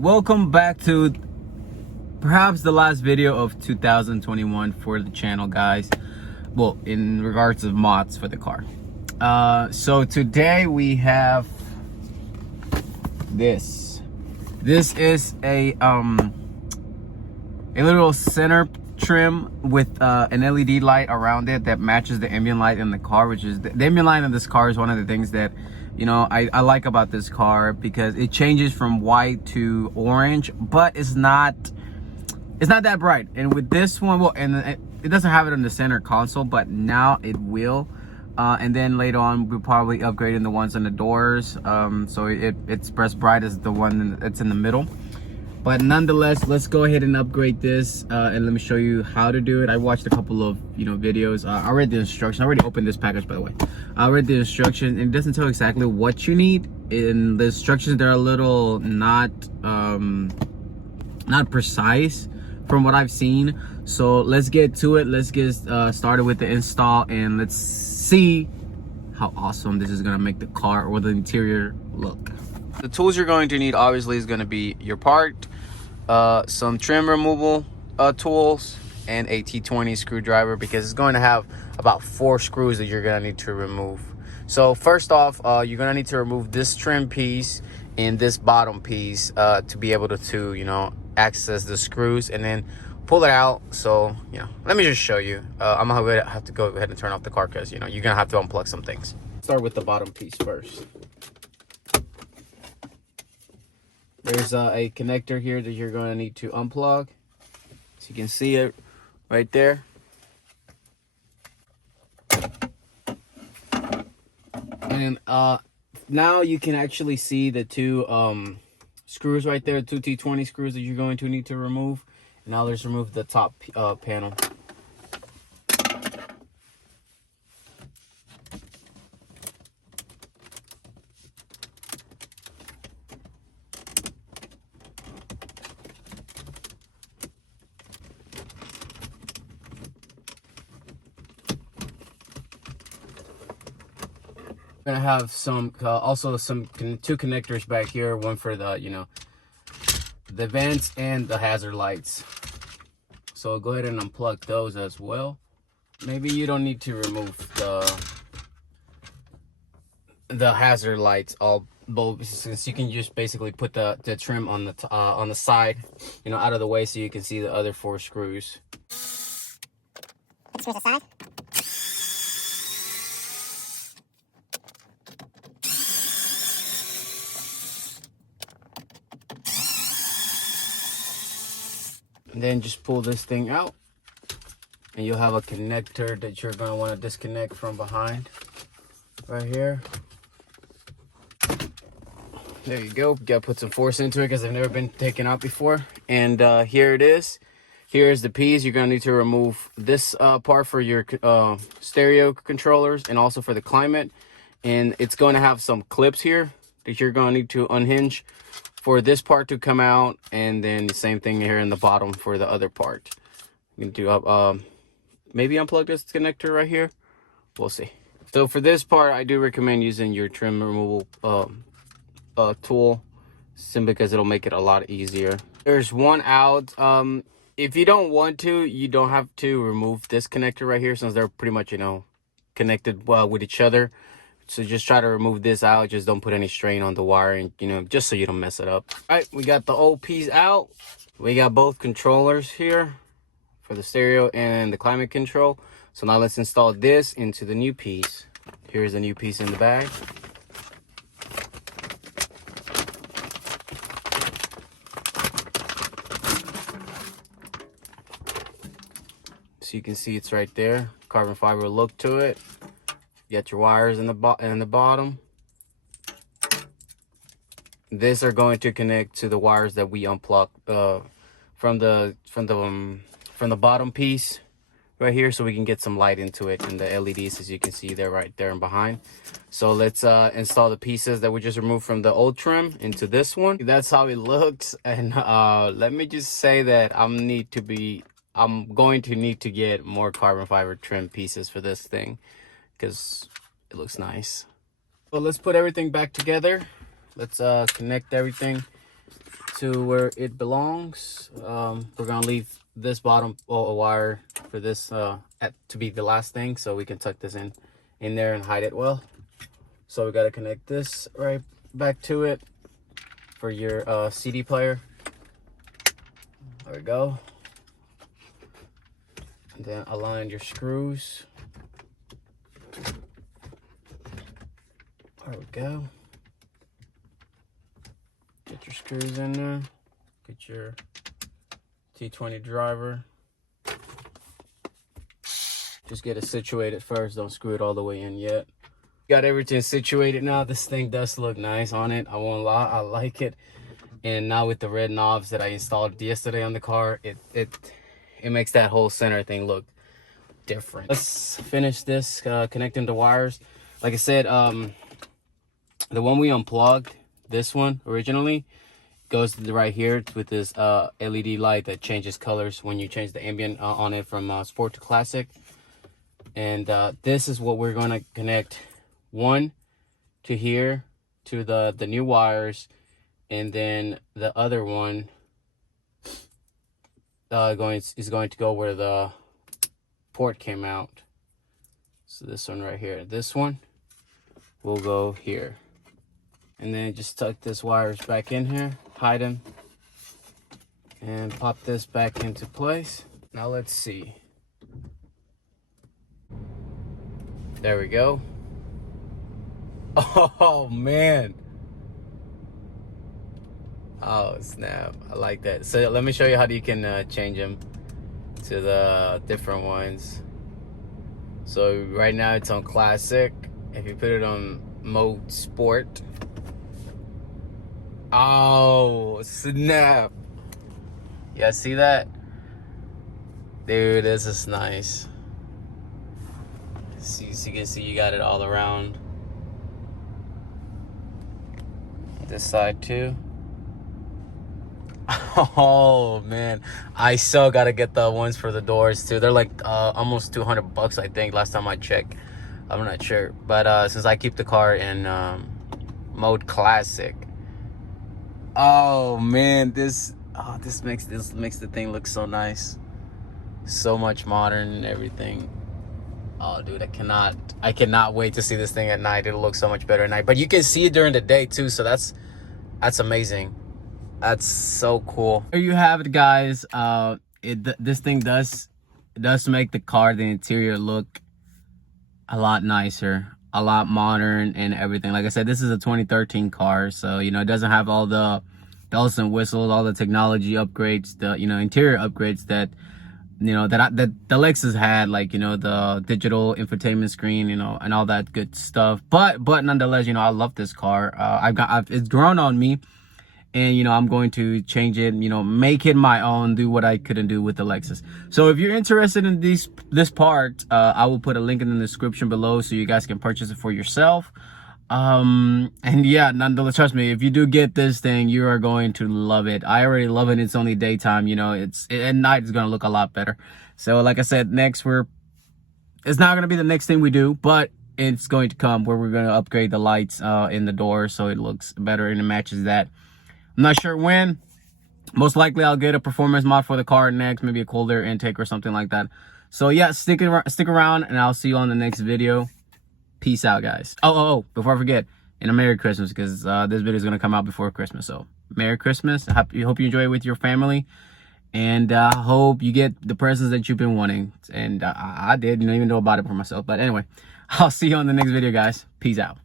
welcome back to perhaps the last video of 2021 for the channel, guys. Well, in regards of mods for the car. So today we have this. This is a little center trim with an LED light around it that matches the ambient light in the car, which is the ambient light in this car is one of the things that, you know, I like about this car, because it changes from white to orange, but it's not that bright. And with this one, well, and it doesn't have it on the center console, but now it will. And then later on we'll probably upgrade in the ones on the doors, so it's as bright as the one that's in the middle. But nonetheless, let's go ahead and upgrade this, and let me show you how to do it. I watched a couple of videos. I read the instructions. I already opened this package, by the way. I read the instructions, and it doesn't tell exactly what you need. In the instructions, they're a little not precise from what I've seen. So let's get to it. Let's get started with the install, and let's see how awesome this is gonna make the car or the interior look. The tools you're going to need obviously is going to be your part, some trim removal tools, and a T20 screwdriver, because it's going to have about 4 screws that you're going to need to remove. So first off, you're going to need to remove this trim piece and this bottom piece to be able to access the screws, and then pull it out. So let me just show you. I'm gonna have to go ahead and turn off the car, because you're gonna have to unplug some things. Start with the bottom piece first. There's a connector here that you're going to need to unplug. So you can see it right there. And now you can actually see the 2 screws right there, 2 T20 screws that you're going to need to remove. And now let's remove the top panel. Gonna have some also some 2 connectors back here, one for the the vents and the hazard lights. So go ahead and unplug those as well. Maybe you don't need to remove the hazard lights both, since you can just basically put the trim on the side, out of the way, so you can see the other 4 screws. Put the screws aside. And then just pull this thing out, and you'll have a connector that you're going to want to disconnect from behind right here. There you go. You got to put some force into it, because they've never been taken out before. And here it is. Here's the piece. You're going to need to remove this part for your stereo controllers, and also for the climate. And it's going to have some clips here that you're going to need to unhinge for this part to come out, and then the same thing here in the bottom for the other part. You can do maybe unplug this connector right here. We'll see. So for this part, I do recommend using your trim removal tool, simply because it'll make it a lot easier. There's one out. If you don't want to, you don't have to remove this connector right here, since they're pretty much connected well with each other. So just try to remove this out. Just don't put any strain on the wiring, just so you don't mess it up. All right, we got the old piece out. We got both controllers here for the stereo and the climate control. So now let's install this into the new piece. Here's the new piece in the bag. So you can see it's right there. Carbon fiber look to it. You got your wires in the bottom. These are going to connect to the wires that we unplugged from the bottom piece right here, so we can get some light into it, and the LEDs, as you can see, they're right there and behind. So let's install the pieces that we just removed from the old trim into this one. That's how it looks. And let me just say that I'm going to need to get more carbon fiber trim pieces for this thing, because it looks nice. Well, let's put everything back together. Let's connect everything to where it belongs. We're gonna leave this bottom wire for this to be the last thing, so we can tuck this in there and hide it well. So we got to connect this right back to it for your CD player. There we go. And then align your screws. There we go. Get your screws in there. Get your T20 driver. Just get it situated first. Don't screw it all the way in yet. Got everything situated now. This thing does look nice on it. I won't lie, I like it. And now with the red knobs that I installed yesterday on the car, it makes that whole center thing look different. Let's finish this connecting the wires. Like I said, the one we unplugged, this one originally, goes to the right here with this LED light that changes colors when you change the ambient on it from sport to classic. And this is what we're going to connect. One to here, to the new wires, and then the other one is going to go where the port came out. So this one right here, this one will go here. And then just tuck this wires back in here, hide them, and pop this back into place. Now let's see. There we go. Oh man. Oh snap, I like that. So let me show you how you can change them to the different ones. So right now it's on classic. If you put it on mode sport, oh snap, yeah, see that, dude? This is nice. See, so you can see you got it all around this side too. Oh man, I so gotta get the ones for the doors too. They're like almost 200 bucks, I think, last time I checked. I'm not sure, but since I keep the car in mode classic, oh man, this makes the thing look so nice, so much modern and everything. Oh dude, I cannot wait to see this thing at night. It'll look so much better at night, but you can see it during the day too, so that's amazing. That's so cool. There you have it, guys. This thing does make the car, the interior, look a lot nicer, a lot modern and everything. Like I said, this is a 2013 car, so you know, it doesn't have all the bells and whistles, all the technology upgrades, the interior upgrades that that the Lexus had, like the digital infotainment screen, and all that good stuff. But nonetheless, I love this car. It's grown on me. And, I'm going to change it, make it my own, do what I couldn't do with the Lexus. So if you're interested in this part, I will put a link in the description below so you guys can purchase it for yourself. And yeah, nonetheless, trust me, if you do get this thing, you are going to love it. I already love it. It's only daytime, at night it's going to look a lot better. So like I said, next it's not going to be the next thing we do, but it's going to come where we're going to upgrade the lights in the door so it looks better and it matches that. I'm not sure when. Most likely I'll get a performance mod for the car next, maybe a cold air intake or something like that. So yeah, stick around and I'll see you on the next video. Peace out, guys. Oh, before I forget, and a Merry Christmas, because this video is going to come out before Christmas. So Merry Christmas. Hope you enjoy it with your family, and I hope you get the presents that you've been wanting. And I did, even know about it for myself. But anyway, I'll see you on the next video, guys. Peace out.